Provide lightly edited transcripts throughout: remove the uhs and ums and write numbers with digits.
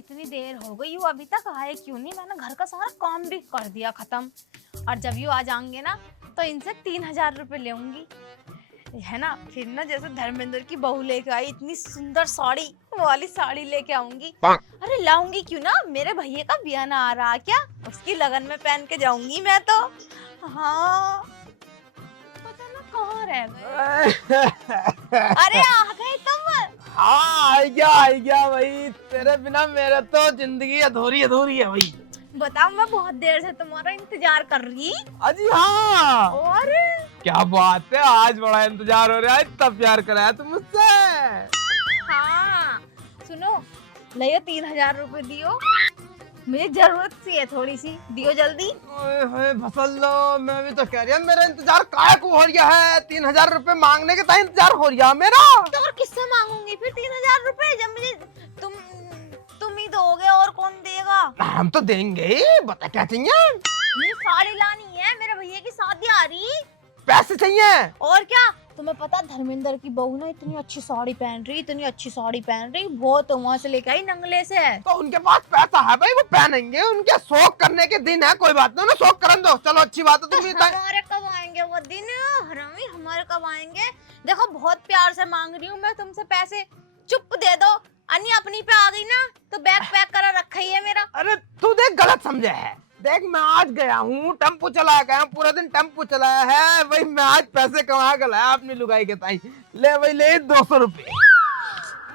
इतनी देर हो गई, यू अभी तक आए क्यों नहीं? मैंने घर का सारा काम भी कर दिया खत्म। और जब यू आ जाएंगे ना तो इनसे 3,000 रुपए लेऊंगी, है ना? फिर ना जैसे धर्मेंद्र की बहू लेके आई इतनी सुंदर साड़ी, वो वाली साड़ी लेके आऊंगी। अरे लाऊंगी क्यों ना, मेरे भैया का ब्याह आ रहा क्या, उसकी लगन में पहन के जाऊंगी मैं तो। हाँ पता ना कहाँ रह गए। अरे आ गए तुम? हाँ आ गया भाई, तेरे बिना मेरे तो जिंदगी अधूरी अधूरी है भाई। बताओ, मैं बहुत देर से तुम्हारा इंतजार कर रही। अजी हाँ, और क्या बात है, आज बड़ा इंतजार हो रहा है, इतना प्यार कराया तुम मुझसे। हाँ सुनो, ले 3,000 रुपए दियो, मुझे जरूरत सी है थोड़ी सी, दियो जल्दी। ओए होए भसल लो, मैं भी तो कह रही हूँ मेरा इंतजार काहे को हो रहा है, 3,000 रुपए मांगने के ताई इंतजार हो रहा है मेरा। तो और किससे मांगूंगी फिर 3,000 रुपए, जब मुझे तुम ही दोगे, और कौन देगा? हम तो देंगे ही, बता क्या चाहिए? मुझे साड़ी लानी है, मेरे भैया की शादी आ रही। पैसे चाहिए? और क्या, तुम्हें पता धर्मेंद्र की बहू ना इतनी अच्छी साड़ी पहन रही, इतनी अच्छी साड़ी पहन रही, वो तो वहाँ से लेके आई नंगले से। तो उनके पास पैसा है भाई, वो पहनेंगे, उनके शौक करने के दिन है, कोई बात नहीं, उन्हें शौक करने दो। चलो अच्छी बात है, तुम भी हमारे कब आएंगे वो दिन? हरामी, हमारे कब आएंगे? देखो बहुत प्यार से मांग रही हूँ मैं तुमसे पैसे, चुप दे दो। अन्य अपनी पे आ गई ना तो बैग पैक करा रखा ही है मेरा। अरे तू देख गलत समझा है, देख मैं आज गया हूँ, टेम्पो चला गया, पूरा दिन टेम्पो चलाया है भाई, मैं आज पैसे कमा कर लाया अपनी लुगाई के ताई। ले भाई ले 200 रुपए।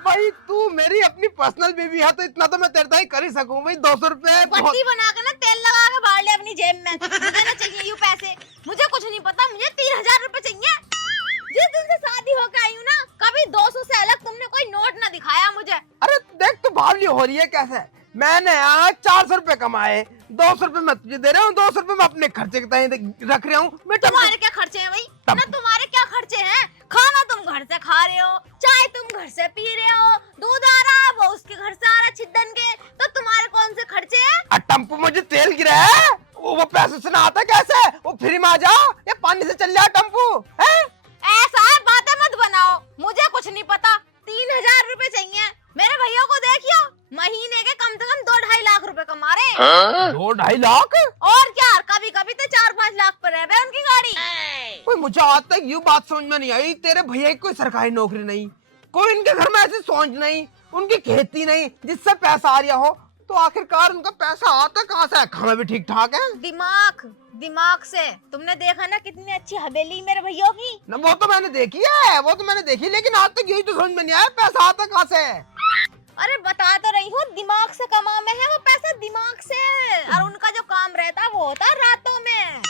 भाई तू मेरी अपनी पर्सनल बेबी है तो इतना तो मैं तेरे ताई कर ही सकूं भाई, 200 रुपए। पट्टी बना के ना तेल लगा के बाहर ले अपनी जेब में, मुझे ना चाहिए यू पैसे, मुझे कुछ नहीं पता, मुझे 3,000 रुपए चाहिए। जिस दिन से शादी होकर आई हूँ ना, कभी 200 से अलग तुमने कोई नोट ना दिखाया मुझे। अरे देख तू बावली हो रही है कैसे, मैंने आज 400 रुपए कमाए, 200 रुपए मैं तुझे दे रहा हूँ, 200 रुपए मैं अपने खर्चे के ताई रख रहा हूँ। तुम्हारे क्या खर्चे हैं भाई? ना तुम्हारे क्या खर्चे हैं? खाना तुम घर से खा रहे हो, चाय तुम घर से पी रहे हो, दूध आ रहा है वो उसके घर से आ रहा छिद्दन के, तो तुम्हारे कौन से खर्चे हैं? टम्पू मुझे तेल गिरा है, वो पैसे से ना आता कैसे, वो फ्री में आ जा या पानी से चल जाए टम्पू है? ऐसा है, बातें मत बनाओ, मुझे कुछ नहीं पता। 3,000 रुपए चाहिए। मेरे भैया को देखियो, महीने के कम से कम 2-2.5 लाख रुपए कमा रहे हैं। 2-2.5 लाख? और क्या, कभी कभी तो 4-5 लाख पर है उनकी गाड़ी। कोई मुझे आज तक ये बात समझ में नहीं आई, तेरे भैया की कोई सरकारी नौकरी नहीं, कोई इनके घर में ऐसी सोच नहीं, उनकी खेती नहीं जिससे पैसा आ रहा हो, तो आखिरकार उनका पैसा आता कहाँ से है? खाना भी ठीक ठाक है? दिमाग से। तुमने देखा ना कितनी अच्छी हवेली मेरे भैया की? ना वो तो मैंने देखी है, वो तो मैंने देखी, लेकिन आज तक यही तो समझ में नहीं आया पैसा आता कहाँ से? अरे बता तो रही हूँ, दिमाग से कमा में है वो पैसा, दिमाग से। और उनका जो काम रहता वो होता रातों में।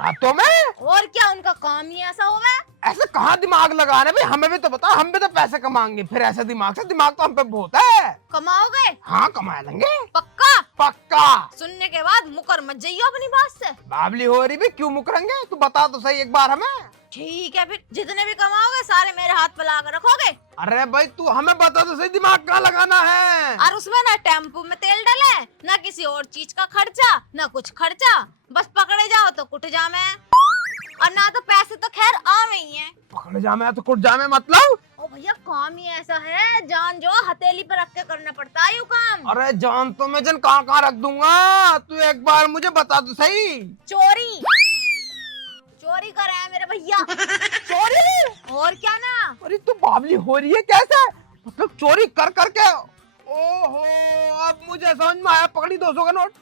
रातों में? और क्या, उनका काम ही ऐसा होगा। ऐसे कहाँ दिमाग लगा रहे भाई, हमें भी तो बता, हम भी तो पैसे कमाएंगे फिर ऐसे दिमाग से, दिमाग तो हम पे बहुत है। कमाओगे? हाँ कमा लेंगे पक्का? पक्का। सुनने के बाद मुकर मत जाइयो अपनी बात से। बावली हो रही भी, क्यों मुकरेंगे, तू बता तो सही एक बार हमें। ठीक है, फिर जितने भी कमाओगे सारे मेरे हाथ पे ला कर रखोगे। अरे भाई तू हमें बता तो सही, दिमाग कहाँ लगाना है? और उसमें ना टेम्पो में तेल डले, ना किसी और चीज का खर्चा, ना कुछ खर्चा, बस पकड़े जाओ तो कुट जामे, और ना तो पैसे तो खैर आवे ही हैं। पकड़े जामे तो कुट जामे मतलब? ओ भैया काम ही ऐसा है, जान जो हथेली पर रख के करना पड़ता है यू काम। अरे जान तो मैं जन कहाँ कहाँ रख दूंगा, तू एक बार मुझे बता तो सही। चोरी कर रहे हैं मेरे भैया। चोरी? और क्या ना। अरे तू बावली हो रही है कैसे, मतलब चोरी कर करके? ओहो अब मुझे समझ में आया, पकड़ी 200 का नोट,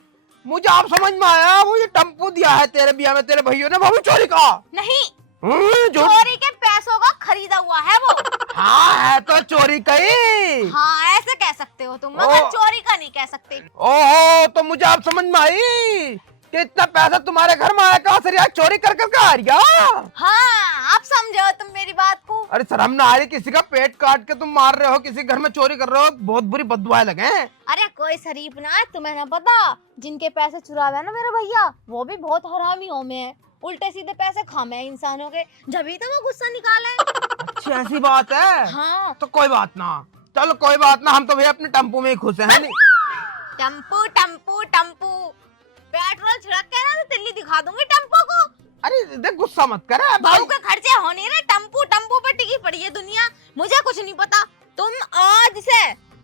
मुझे आप समझ में आया, वो ये टम्पू दिया है तेरे बिया में तेरे भैया ने, वो भी चोरी का? नहीं, जो चोरी के पैसों का खरीदा हुआ है वो। हाँ है तो चोरी का ही। हाँ ऐसे कह सकते हो तुम, मगर चोरी का नहीं कह सकते। ओहो तो मुझे आप समझ में आई कि इतना पैसा तुम्हारे घर में आया कहाँ से, चोरी कर कर आ रहा? हाँ आप समझो तुम मेरी बात को। अरे शर्म ना आ रही, किसी का पेट काट के तुम मार रहे हो, किसी घर में चोरी कर रहे हो, बहुत बुरी बददुआएं लगे। अरे कोई शरीफ ना है, तुम्हें ना पता, जिनके पैसे चुरावे है ना मेरे भैया, वो भी बहुत हरामियों में है, उल्टे सीधे पैसे खामे हैं इंसानों के, जब तो वो गुस्सा निकाले। अच्छी ऐसी बात है? हाँ तो कोई बात ना, चलो कोई बात ना, हम तो भैया अपने टेम्पो में ही खुश हैं। टम्पू टम्पू टम्पू, पेट्रोल छिड़क के ना तो दिल्ली दिखा दूंगी टम्पू को। अरे देख गुस्सा मत कर, बहू के खर्चे हो नहीं रहे, टम्पू टम्पू पे टिकी पड़ी है दुनिया, मुझे कुछ नहीं पता। तुम आज से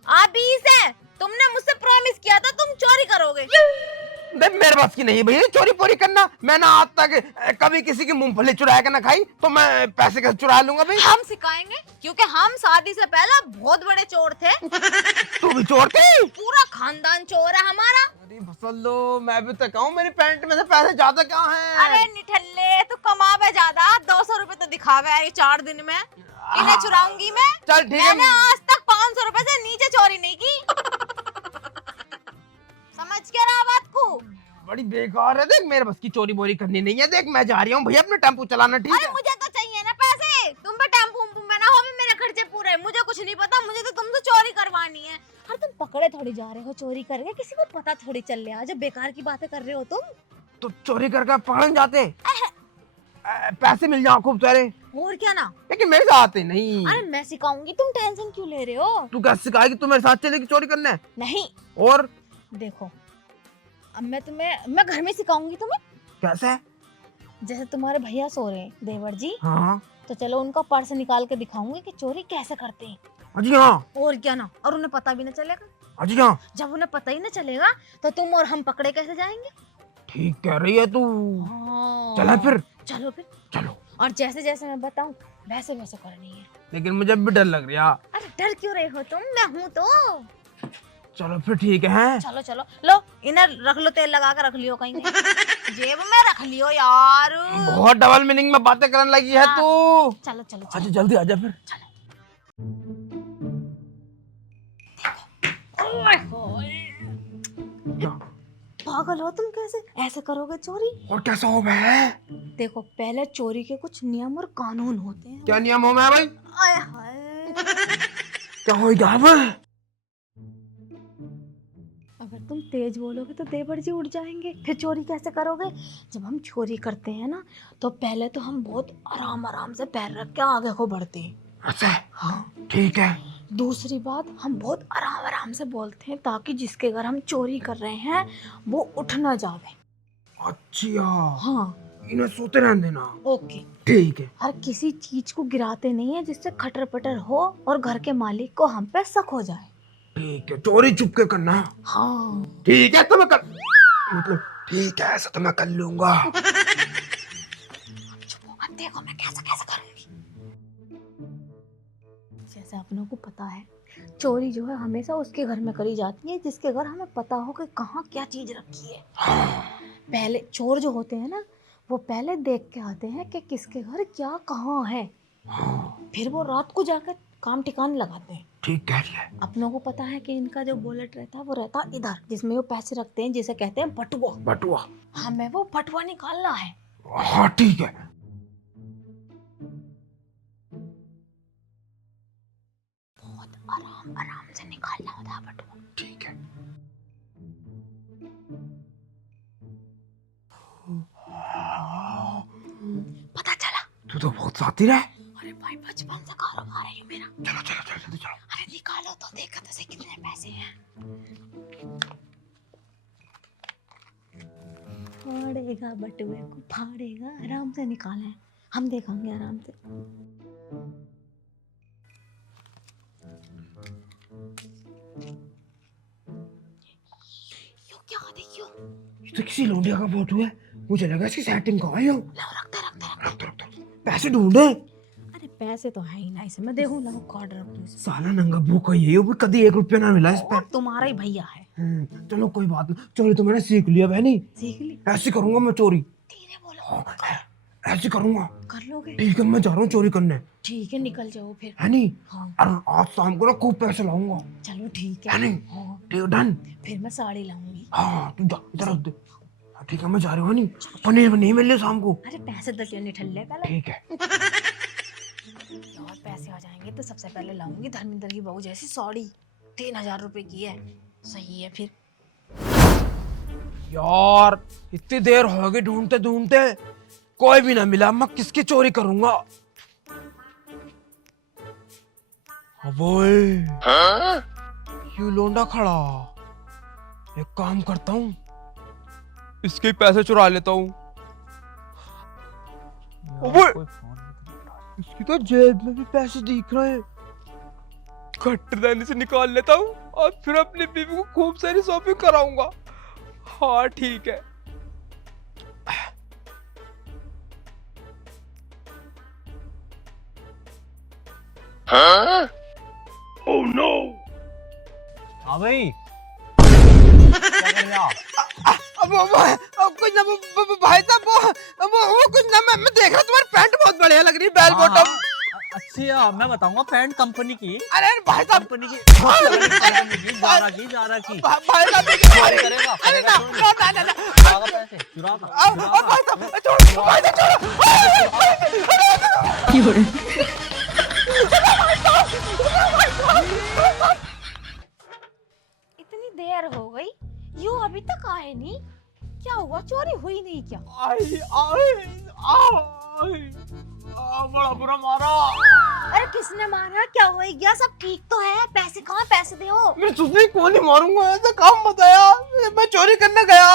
अभी से तुमने मुझसे प्रॉमिस किया था तुम चोरी करोगे। देख मेरे बस की नहीं भैया चोरी पोरी करना। मैंने आज तक कभी किसी की मूंगफली चुरा के ना खाई, तो मैं पैसे कैसे चुरा लूंगा भाई? हम सिखाएंगे, क्योंकि हम शादी से पहले बहुत बड़े चोर थे। तू भी चोर थी? पूरा खानदान चोर है हमारा। अरे भसल लो, मैं भी तो कहूँ मेरी पैंट में से पैसे ज्यादा क्या हैं? अरे निठल्ले, तू कमावे ज्यादा, 200 रुपए तो दिखावे ये 4 दिन में। इन्हें चुराऊंगी मैं। चल ठीक है। मैंने आज तक 500 रुपए से नीचे चोरी नहीं की। समझ के रहा बात को। बड़ी बेकार है। देख मेरे बस की चोरी बोरी करनी नहीं है। देख मैं जा रही हूँ भैया अपने टेम्पो चलाना, ठीक अरे है? मुझे तो चाहिए ना पैसे। तुम पे टेम्पो में ना हो, मेरे खर्चे पूरे। मुझे कुछ नहीं पता, मुझे तो तुमसे चोरी करवानी है। और तुम पकड़े थोड़ी जा रहे हो चोरी करके, किसी को पता थोड़ी चल रहा है। जब बेकार की बातें कर रहे हो तुम। तो चोरी करके पकड़ जाते, पैसे मिल जाओ खूब सारे। और क्या ना, लेकिन मेरे साथ आते नहीं। अरे मैं सिखाऊंगी, तुम टेंशन क्यों ले रहे हो? तू क्या सिखाएगी? तू मेरे साथ चलेगी चोरी करने? नहीं। और देखो, अब मैं घर में सिखाऊंगी तुम्हें। कैसे? जैसे तुम्हारे भैया सो रहे हैं, देवर जी, हाँ तो चलो उनका पर्स निकाल के दिखाऊंगी कि चोरी कैसे करते हैं। अजी हाँ। और क्या ना, और उन्हें पता भी न चलेगा। अजी हाँ। जब उन्हें पता ही न चलेगा तो तुम और हम पकड़े कैसे जाएंगे? ठीक कह रही है तू। हाँ। चला फिर? चलो फिर। चलो। और जैसे जैसे मैं बताऊं वैसे वैसे करनी है। लेकिन मुझे भी डर लग रहा। अरे डर क्यों रहे हो तुम? मैं हूं तो। चलो फिर ठीक है। चलो चलो, लो इन्हें रख लो, तेल लगा के रख लियो कहीं जेब में रख लियो यार। बहुत डबल मीनिंग में बातें करने लगी है हाँ। तू। चलो चलो अच्छा जल्दी आजा फिर। चलो। पागल हो तुम? कैसे ऐसे करोगे चोरी? और कैसा हो बे? देखो, पहले चोरी के कुछ नियम और कानून होते हैं। क्या नियम हो मैं भाई? आय हाय। क्या हो गया अब? अगर तुम तेज बोलोगे तो देवर जी उठ जाएंगे। फिर चोरी कैसे करोगे? जब हम चोरी करते हैं ना, तो पहले तो हम बहुत आराम आराम से पैर रख के आगे को बढ़ते हैं। अच्छा हाँ। ठीक है। दूसरी बात, हम बहुत आराम आराम से बोलते हैं ताकि जिसके घर हम चोरी कर रहे हैं वो उठ ना जावे। अच्छा हाँ। इन्हें सोते रहने देना। ओके। ठीक है। हर किसी चीज को गिराते नहीं है जिससे खटर पटर हो और घर के मालिक को हम पे शक हो जाए। ठीक है, चोरी चुप के करना। हाँ ठीक है तो मैं कर, मतलब ठीक है ऐसा तो मैं कर लूंगा। देखो मैं कैसा कैसा करूंगी। जैसे अपनों को पता है, चोरी जो है हमेशा उसके घर में करी जाती है जिसके घर हमें पता हो कि कहाँ क्या चीज रखी है। पहले चोर जो होते हैं ना, वो पहले देख के आते हैं कि किसके घर क्या कहाँ है। फिर वो रात को जाकर काम ठिकाने लगाते हैं। ठीक कह रही है। अपनों को पता है कि इनका जो वॉलेट रहता है वो रहता है इधर, जिसमें वो पैसे रखते हैं, जिसे कहते हैं बटुआ। बटुआ? हमें वो बटुआ निकालना है। हाँ ठीक है। बहुत आराम आराम से निकालना होता है बटुआ। ठीक है। पता चला? तू तो बहुत साथी है। अरे भाई बचपन से कारोबार है ये मेरा। चलो चलो चलो जल्दी चलो। अरे निकालो तो, देखो तो सही कितने पैसे हैं। फाड़ेगा बटुए को, फाड़ेगा। आराम से निकाले, हम देखेंगे आराम से। यो क्या देखियो? ये तो किसी लौंडिया का फोटो है। मुझे लगा इसकी सेटिंग कहाँ है। लाओ रखते रखते रखते। रख पैसे ढूंढे। अरे पैसे तो है ही ना इसमें, मैं देखूं। लाओ कार्ड रख दो इसमें। साला नंगा भूखा ये भी कभी 1 रुपया ना मिला इस पे। और तुम्हारा ही भैया है। चलो कोई बात नहीं, चोरी तो मैंने सीख लिया बहनी। सीख ली? ऐसे करूंगा मैं चोरी। धीरे बोलो। हाँ, ऐसे करूंगा। कर लोगे? ठीक है मैं जा रहा हूँ चोरी करने। ठीक है, निकल जाओ फिर। है नहीं? हाँ। और आज शाम को ना खूब पैसे लाऊंगा। चलो ठीक है है। नहीं? हाँ। ठीक है डन। फिर मैं साड़ी लाऊंगी। हाँ तू जा इधर रख दे। हाँ, ठीक है मैं जा रहा हूँ। नहीं पनीर नहीं मिल रही शाम को। अरे पैसे तो क्यों नहीं ठल्ले पहले। ठीक है। और पैसे आ जाएंगे तो सबसे पहले लाऊंगी धर्मेंद्र की बहू जैसी साड़ी। 3000 रुपए की है। सही है फिर। यार इतनी देर हो गई ढूंढते ढूंढते, कोई भी ना मिला। मैं किसकी चोरी करूंगा? अबोए यू लोंडा खड़ा। एक काम करता हूँ, इसके पैसे चुरा लेता हूँ। इसकी तो जेब में भी पैसे दिख रहे हैं। खट्टरदानी से निकाल लेता हूँ और फिर अपनी बीवी को खूब सारी शॉपिंग कराऊंगा। हाँ ठीक है। Oh no. हाँ भाई, क्या कर रहे हो आप? अब कुछ ना भाई साहब वो कुछ ना मैं देख रहा तुम्हारी पैंट बहुत बढ़िया लग रही है, बेल बॉटम। अच्छा, मैं बताऊंगा पैंट कंपनी की। अरे भाई साहब कंपनी की जारा की भाई साहब चोरी करेगा अरे ना ना ना ना चुरागा पैसे चुरागा भाई साहब छोड़ो भाई साहब छोड़ो। इतनी देर हो गई, यू अभी तक आए नहीं। क्या हुआ, चोरी हुई नहीं क्या? आई आई आई बड़ा बुरा मारा। अरे किसने मारा, क्या हो गया? सब ठीक तो है? पैसे कहाँ, पैसे दो। मैं तुझे कौन नहीं मारूंगा, ऐसा काम बताया। मैं चोरी करने गया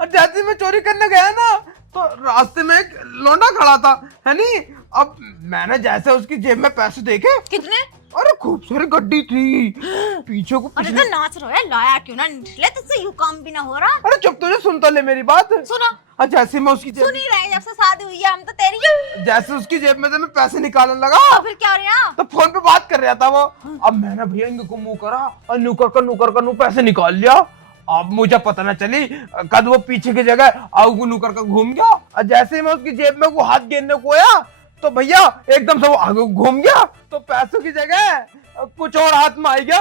और जैसे मैं चोरी करने गया ना तो रास्ते में एक लौंडा खड़ा था, है नी। अब मैंने जैसे उसकी जेब में पैसे देखे, कितने? अरे खूब सारी गड्डी थी पीछे को। अरे तो नाच रहा है, लाया क्यों ना निकले, तुझसे यू काम भी ना हो रहा। अरे चुप, तुझे सुनता ले मेरी बात। सुनो। जैसे मैं उसकी सुन ही रहे, जब से शादी हुई है हम तो तेरी। जैसे उसकी जेब में से मैं पैसे निकालने लगा तो फिर क्या हो रहा? तो फोन पे बात कर रहा था वो। अब मैंने भैया इनको मुंह करा और नूकर का पैसे निकाल लिया। अब मुझे पता ना चली कद वो पीछे की जगह आगू नूकर का घूम गया और जैसे ही मैं उसकी जेब में वो हाथ गिरने को आया तो भैया एकदम से वो आगे घूम गया तो पैसों की जगह कुछ और हाथ में आ गया।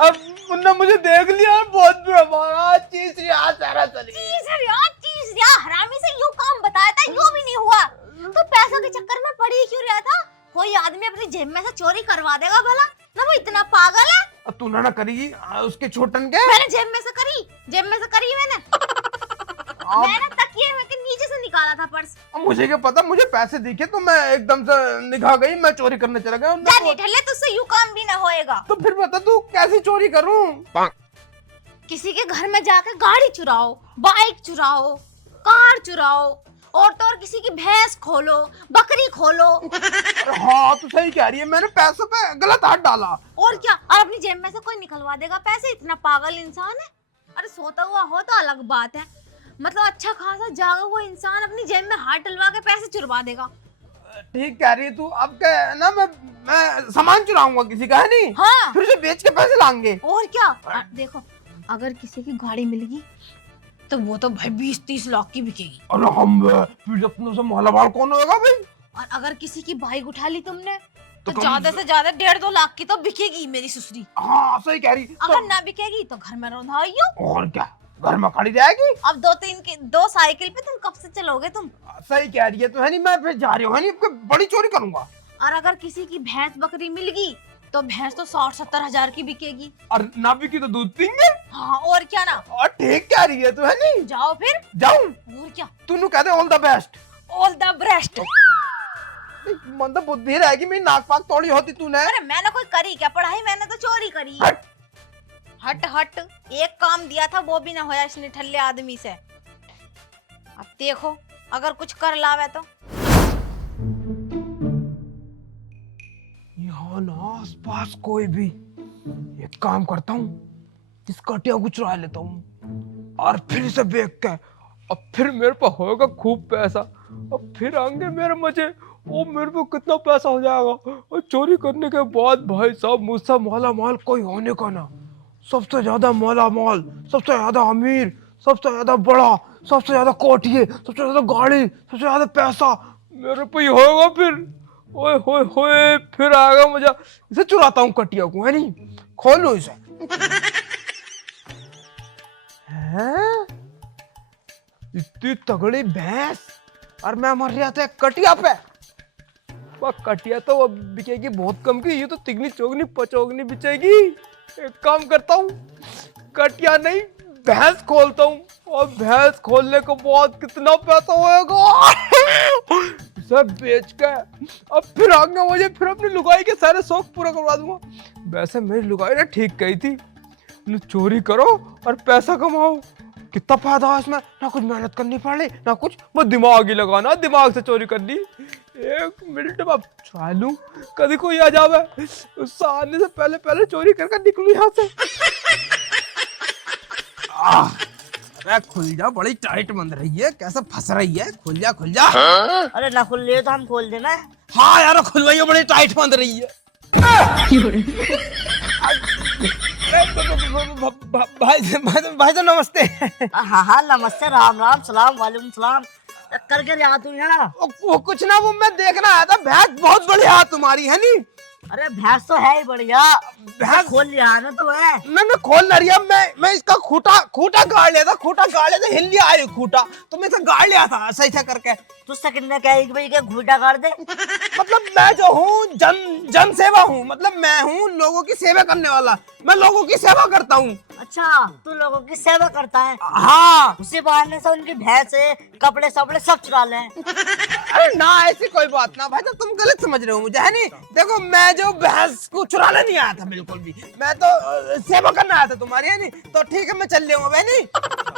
अब उन्होंने मुझे देख लिया, बहुत बुरा मारा। चीज हरामी से यू काम बताया था, यू भी नहीं हुआ। तो पैसों के चक्कर में पड़ी क्यों रहा था? कोई आदमी अपनी जेब में से चोरी करवा देगा भला ना? वो इतना पागल है? अब तू ना करी उसके छोटन के। मैंने जेब में से करी मैंने तकिए में के नीचे से निकाला था पर्स। अब मुझे क्या पता, मुझे पैसे दिखे तो मैं एकदम से निगाह गई, मैं चोरी करने चला गया। जाने ठल्ले, तुझसे यू काम भी ना होएगा। तो फिर बता तू कैसी चोरी करूं? किसी के घर में जाकर गाड़ी चुराओ, बाइक चुराओ, कार चुराओ, और तो और किसी की भैंस खोलो, बकरी खोलो। हाँ तो सही कह रही है, मैंने पैसों पे गलत हाथ डाला। और क्या, और अपनी जेब में से कोई निकलवा देगा पैसे? इतना पागल इंसान है? अरे सोता हुआ हो तो अलग बात है, मतलब अच्छा खासा जागा हुआ इंसान अपनी जेब में हाथ डलवा के पैसे चुरवा देगा। ठीक कह रही है तू। अब क्या ना मैं सामान चुराऊंगा किसी का, है नहीं? हाँ। फिर उसे बेच के पैसे लाएंगे। और क्या, देखो अगर किसी की गाड़ी मिलेगी तो वो तो भाई 20-30 लाख की बिकेगी। अरे हम फिर अपनों से मालामाल कौन होगा भाई? और अगर किसी की बाइक उठा ली तुमने तो कम ज्यादा से ज्यादा 1.5-2 लाख की तो बिकेगी मेरी सुसरी। हाँ सही कह रही। अगर ना बिकेगी तो घर में रोंधाइयो। और क्या, घर में खड़ी जाएगी। अब 2 साइकिल पे तुम कब से चलोगे तुम? सही कह रही है तो, है नहीं? मैं फिर जा रही हूँ, है नहीं? अब बड़ी चोरी करूंगा। और अगर किसी की भैंस बकरी मिल गई तो भैंस तो 60-70 हजार की बिकेगी। और ना बिकी तो दूध पीएंगे। हाँ और क्या ना। और ठीक कह रही है तू, है नहीं? जाओ फिर। जाऊं? और क्या, तू कह they all the best. All the best. मतलब बुद्धि रहेगी, मेरी नाक पाक तोड़ी होती तूने। अरे मैंने कोई करी क्या पढ़ाई? मैंने तो चोरी करी। हट। हट हट, एक काम दिया था वो भी ना होया इसने ठल्ले आदमी से। अब देखो अगर कुछ कर लावे तो। यहाँ ना आस पास कोई भी, एक काम करता हूँ, इस कटिया को चुरा लेता हूँ और फिर इसे बेच के अब फिर मेरे पास होगा खूब पैसा। अब फिर आएंगे मेरे मजे। ओ मेरे को कितना पैसा हो जाएगा। और चोरी करने के बाद भाई साहब मुझसे माला माल कोई होने का ना। सबसे ज्यादा माला माल, सबसे ज्यादा अमीर, सबसे ज्यादा बड़ा, सबसे ज्यादा कोठिए, सबसे ज्यादा गाड़ी, सबसे ज्यादा पैसा मेरे पे ही होगा फिर। ओए होए होए, फिर आएगा मजा। इसे चुराता हूँ कटिया को, है नहीं? खोलो इसे। हैं? इतनी तगड़ी भैंस और मैं मर रहा था कटिया पे। वह कटिया तो अब बिकेगी बहुत कम की, ये तो तिगनी चोगनी पचोगनी बिचेगी। एक काम करता हूँ, कटिया नहीं भैंस खोलता हूँ और भैंस खोलने के बाद कितना पैसा होएगा सब बेच के अब फिर आगे मुझे फिर अपनी लुगाई के सारे शौक पूरा करवा दूंगा। वैसे मेरी लुगाई ने ठीक कही थी, चोरी करो और पैसा कमाओ, कितना फायदा है इसमें। ना कुछ मेहनत करनी पड़ी ना कुछ, बस दिमाग ही लगाना, दिमाग से चोरी करनी। एक मिनट में चालू कभी कोई आ जावे, उससे आने से पहले पहले चोरी करके निकलू यहाँ से। अरे खुल जा, बड़ी टाइट बंद रही है, कैसे फंस रही है, खुल जा खुल जा। अरे ना खुल रही है तो हम खोल देना। हाँ यार खुलवाइयो, बड़ी टाइट बंद रही है। भाई तो नमस्ते। हाँ हाँ नमस्ते, राम राम, सलाम वालेकुम सलाम। करके रहा तू यहाँ? वो कुछ ना, वो मैं देखना आया था, भैंस बहुत बड़ी हाथ तुम्हारी है नी। अरे भैंस तो है ही बढ़िया, भैंस खोल लिया ना तो है। मैं खोल ना रही, मैं इसका खूटा गाड़ लिया था, हिल लिया है खूटा, तो मैं इसे गाड़ लिया था सही से करके। तुझसे कितने कहे कि भाई के घूटा काट दे? मतलब मैं जो हूँ जन सेवा हूँ, मतलब मैं हूँ लोगों की सेवा करने वाला, मैं लोगों की सेवा करता हूँ। अच्छा, तू लोगों की सेवा करता है? हाँ। उसी बहाने से उनकी भैंस कपड़े सपड़े सब चुरा ले। अरे ना ऐसी कोई बात ना भाई, तो तुम गलत समझ रहे हो मुझे, है नहीं। देखो मैं जो भैंस को चुराने नहीं आया था बिल्कुल भी, मैं तो सेवा करने आया था तुम्हारी, है नहीं। तो ठीक है मैं चल ले हूँ, है नहीं।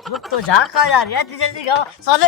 रुक तो जा, कहाँ जा रही है? जल्दी जाओ साले।